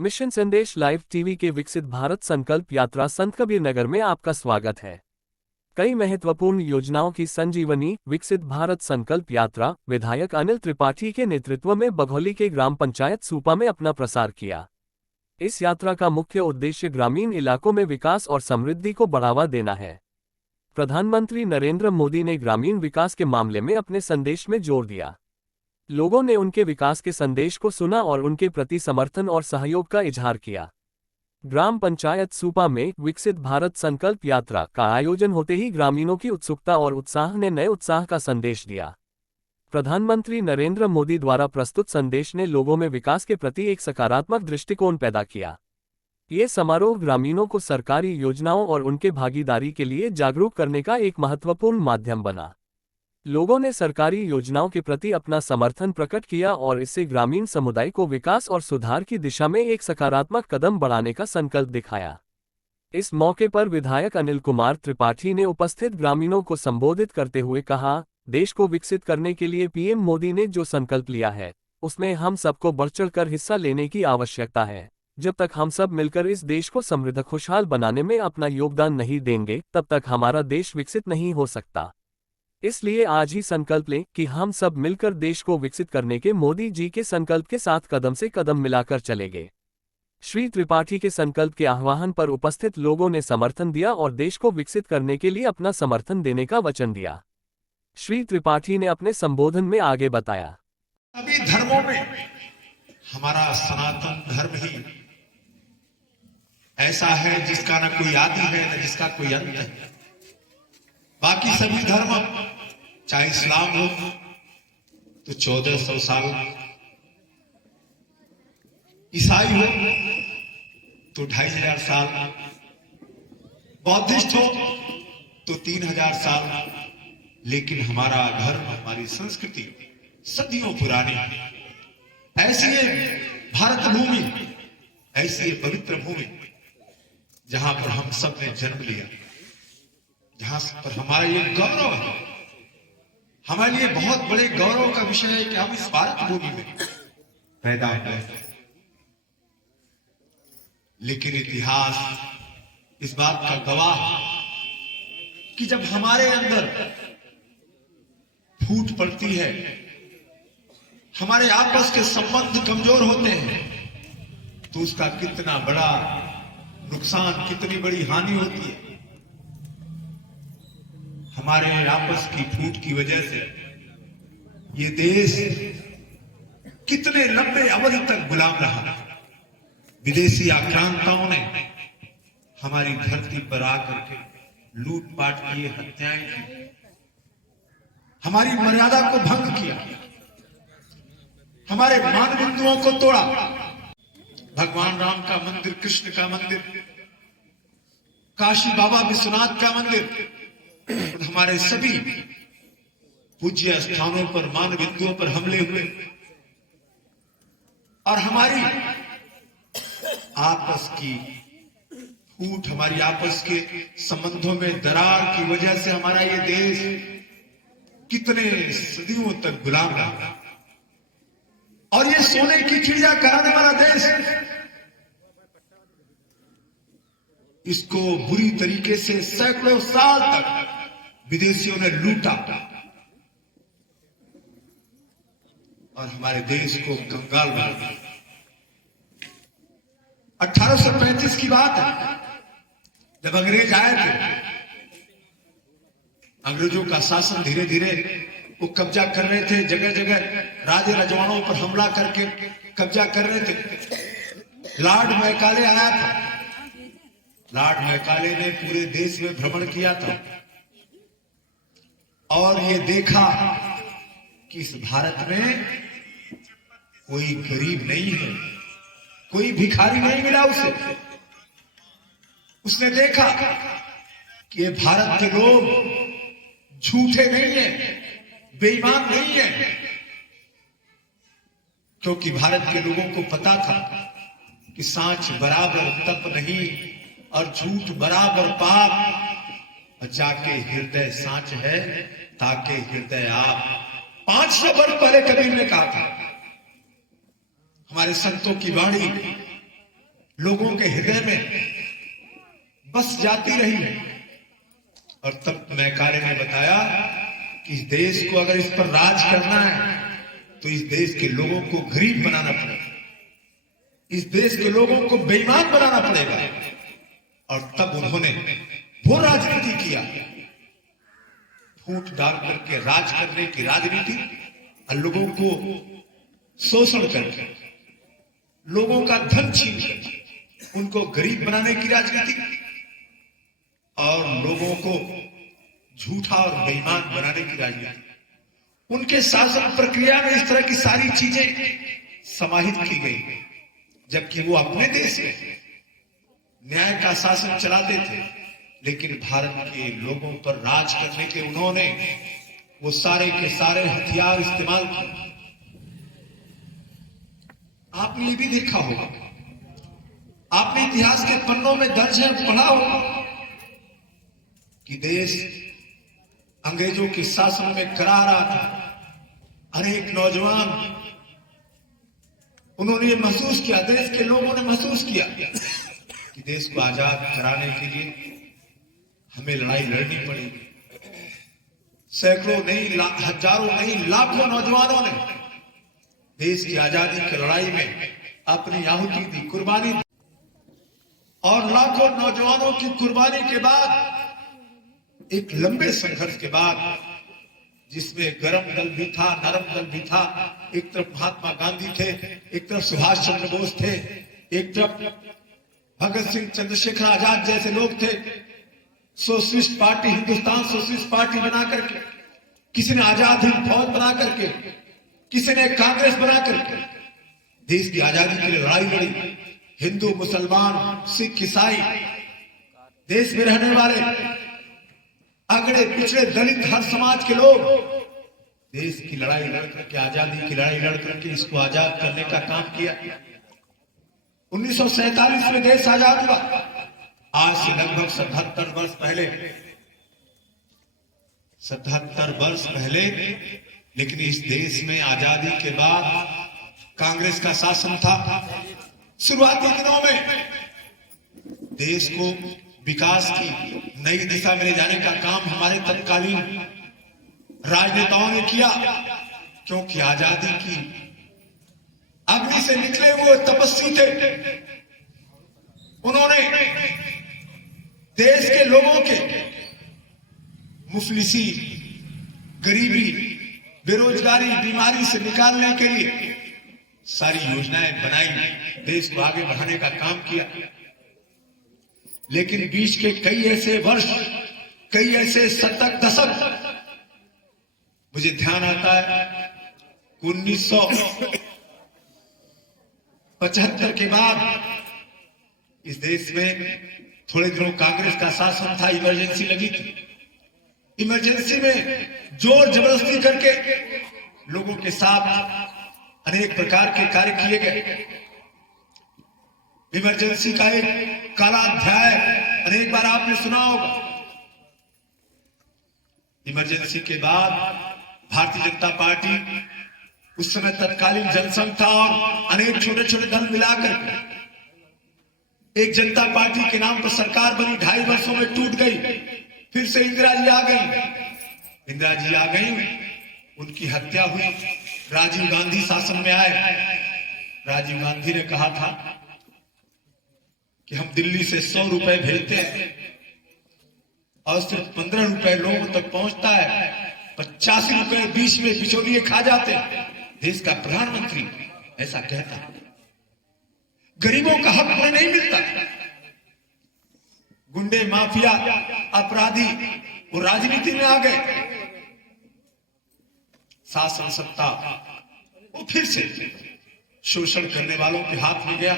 Mission संदेश live TV के विकसित भारत संकल्प यात्रा संत कबीर नगर में आपका स्वागत है। कई महत्वपूर्ण योजनाओं की संजीवनी विकसित भारत संकल्प यात्रा विधायक अनिल त्रिपाठी के नेतृत्व में बघौली के ग्राम पंचायत सूपा में अपना प्रसार किया। इस यात्रा का मुख्य उद्देश्य ग्रामीण इलाकों में विकास और समृद्धि को बढ़ावा देना है। प्रधानमंत्री नरेंद्र मोदी ने ग्रामीण विकास के मामले में अपने संदेश में जोर दिया। लोगों ने उनके विकास के संदेश को सुना और उनके प्रति समर्थन और सहयोग का इजहार किया। ग्राम पंचायत सूपा में विकसित भारत संकल्प यात्रा का आयोजन होते ही ग्रामीणों की उत्सुकता और उत्साह ने नए उत्साह का संदेश दिया। प्रधानमंत्री नरेंद्र मोदी द्वारा प्रस्तुत संदेश ने लोगों में विकास के प्रति एक सकारात्मक दृष्टिकोण पैदा किया। ये समारोह ग्रामीणों को सरकारी योजनाओं और उनके भागीदारी के लिए जागरूक करने का एक महत्वपूर्ण माध्यम बना। लोगों ने सरकारी योजनाओं के प्रति अपना समर्थन प्रकट किया और इससे ग्रामीण समुदाय को विकास और सुधार की दिशा में एक सकारात्मक कदम बढ़ाने का संकल्प दिखाया। इस मौके पर विधायक अनिल कुमार त्रिपाठी ने उपस्थित ग्रामीणों को संबोधित करते हुए कहा, देश को विकसित करने के लिए पीएम मोदी ने जो संकल्प लिया है, उसमें हम सबको बढ़-चढ़कर हिस्सा लेने की आवश्यकता है। जब तक हम सब मिलकर इस देश को समृद्ध खुशहाल बनाने में अपना योगदान नहीं देंगे, तब तक हमारा देश विकसित नहीं हो सकता। इसलिए आज ही संकल्प लें कि हम सब मिलकर देश को विकसित करने के मोदी जी के संकल्प के साथ कदम से कदम मिलाकर चलेंगे। श्री त्रिपाठी के संकल्प के आह्वान पर उपस्थित लोगों ने समर्थन दिया और देश को विकसित करने के लिए अपना समर्थन देने का वचन दिया। श्री त्रिपाठी ने अपने संबोधन में आगे बताया, सभी धर्मों में हमारा सनातन धर्म ही ऐसा है जिसका न कोई आदि है न जिसका कोई अंत है। बाकी सभी धर्म, चाहे इस्लाम हो तो 1400 साल, ईसाई हो तो 2500 साल, बौद्धिस्ट हो तो 3000 साल, लेकिन हमारा धर्म, हमारी संस्कृति सदियों पुरानी है। ऐसी है भारत भूमि, ऐसी है पवित्र भूमि जहां पर हम सब ने जन्म लिया, जहां पर हमारा ये गौरव है। हमारे लिए बहुत बड़े गौरव का विषय है कि हम इस भारत भूमि में पैदा हुए। लेकिन इतिहास इस बात का गवाह है कि जब हमारे अंदर फूट पड़ती है, हमारे आपस के संबंध कमजोर होते हैं, तो उसका कितना बड़ा नुकसान, कितनी बड़ी हानि होती है। हमारे आपस की फूट की वजह से ये देश कितने लंबे अवधि तक गुलाम रहा। विदेशी आक्रांताओं ने हमारी धरती पर आकर के लूटपाट किए, हत्याएं की, हमारी मर्यादा को भंग किया, हमारे मानबिंदुओं को तोड़ा। भगवान राम का मंदिर, कृष्ण का मंदिर, काशी बाबा विश्वनाथ का मंदिर, हमारे सभी पूज्य स्थानों पर, मान बिंदुओं पर हमले हुए और हमारी आपस की फूट, हमारी आपस के संबंधों में दरार की वजह से हमारा ये देश कितने सदियों तक गुलाम रहा। और ये सोने की चिड़िया कराने वाला देश, इसको बुरी तरीके से सैकड़ों साल तक विदेशियों ने लूटा और हमारे देश को कंगाल बना दिया। 1835 की बात है, जब अंग्रेज आए थे। अंग्रेजों का शासन धीरे धीरे वो कब्जा कर रहे थे, जगह जगह राजे रजवाड़ों पर हमला करके कब्जा कर रहे थे। लॉर्ड मैकाले आया था। लॉर्ड मैकाले ने पूरे देश में भ्रमण किया था और ये देखा कि इस भारत में कोई गरीब नहीं है, कोई भिखारी नहीं मिला उसे। उसने देखा कि ये भारत के लोग झूठे नहीं है, बेईमान नहीं है, क्योंकि भारत के लोगों को पता था कि सांच बराबर तप नहीं और झूठ बराबर पाप। जाके हृदय सांच है, ताके हृदय आप। 500 वर्ष पहले कबीर ने कहा था। हमारे संतों की वाणी लोगों के हृदय में बस जाती रही है। और तब मैकाले ने बताया कि इस देश को अगर इस पर राज करना है तो इस देश के लोगों को गरीब बनाना पड़ेगा, इस देश के लोगों को बेईमान बनाना पड़ेगा। और तब उन्होंने वो राजनीति किया, फूट डाल करके राज करने की राजनीति, और लोगों को शोषण करके, लोगों का धन छीन कर उनको गरीब बनाने की राजनीति, और लोगों को झूठा और बेईमान बनाने की राजनीति। उनके शासन प्रक्रिया में इस तरह की सारी चीजें समाहित की गई, जबकि वो अपने देश में न्याय का शासन चलाते थे, लेकिन भारत के लोगों पर राज करने के उन्होंने वो सारे के सारे हथियार इस्तेमाल किए। आपने ये भी देखा होगा, आपने इतिहास के पन्नों में दर्ज है, पढ़ा होगा कि देश अंग्रेजों के शासन में करा रहा था। अनेक नौजवान उन्होंने ये महसूस किया, देश के लोगों ने महसूस किया कि देश को आजाद कराने के लिए हमें लड़ाई लड़नी पड़ेगी। सैकड़ों नहीं, हजारों नहीं, लाखों नौजवानों ने देश की आजादी की लड़ाई में अपनी आहुति दी, कुर्बानी दी। और लाखों नौजवानों की कुर्बानी के बाद, एक लंबे संघर्ष के बाद, जिसमें गरम दल भी था, नरम दल भी था, एक तरफ महात्मा गांधी थे, एक तरफ सुभाष चंद्र बोस थे, एक तरफ भगत सिंह, चंद्रशेखर आजाद जैसे लोग थे। Socialist party, Hindustan socialist party बना करके, किसी ने आजाद हिंद फौज बना करके, किसी ने कांग्रेस बना करके देश की आजादी के लिए लड़ाई लड़ी। हिंदू, मुसलमान, सिख, ईसाई, देश में रहने वाले अगड़े पिछड़े दलित, हर समाज के लोग देश की लड़ाई लड़ करके, आजादी की लड़ाई लड़ करके इसको आजाद करने का काम किया। 1947 में देश आजाद हुआ। आज से लगभग 77 वर्ष पहले, 77 वर्ष पहले, लेकिन इस देश में आजादी के बाद कांग्रेस का शासन था। शुरुआती दिनों में देश को विकास की नई दिशा में ले जाने का काम हमारे तत्कालीन राजनेताओं ने किया, क्योंकि आजादी की अग्नि से निकले वो तपस्वी थे। उन्होंने देश के लोगों के मुफलिसी, गरीबी, बेरोजगारी, बीमारी से निकालने के लिए सारी योजनाएं बनाई, देश को आगे बढ़ाने का काम किया। लेकिन बीच के कई ऐसे वर्ष, कई ऐसे शतक, दशक, मुझे ध्यान आता है 1975 के बाद इस देश में थोड़े दिनों कांग्रेस का शासन था, इमरजेंसी लगी थी। इमरजेंसी में जोर जबरदस्ती करके लोगों के साथ अनेक प्रकार के कार्य किए गए। इमरजेंसी का एक काला अध्याय अनेक बार आपने सुना होगा। इमरजेंसी के बाद भारतीय जनता पार्टी, उस समय तत्कालीन जनसंघ था और अनेक छोटे छोटे दल मिलाकर एक जनता पार्टी के नाम पर सरकार बनी। 2.5 वर्षों में टूट गई। फिर से इंदिरा जी आ गई। इंदिरा जी आ गई, उनकी हत्या हुई। राजीव गांधी शासन में आए। राजीव गांधी ने कहा था कि हम दिल्ली से 100 रुपए भेजते हैं और सिर्फ 15 रुपए लोगों तक पहुंचता है, 85 रुपए बीच में बिचौलिए खा जाते हैं। देश का प्रधानमंत्री ऐसा कहता है। गरीबों का हक उन्हें नहीं मिलता। गुंडे, माफिया, अपराधी वो राजनीति में आ गए। शासन सत्ता वो फिर से शोषण करने वालों के हाथ में गया।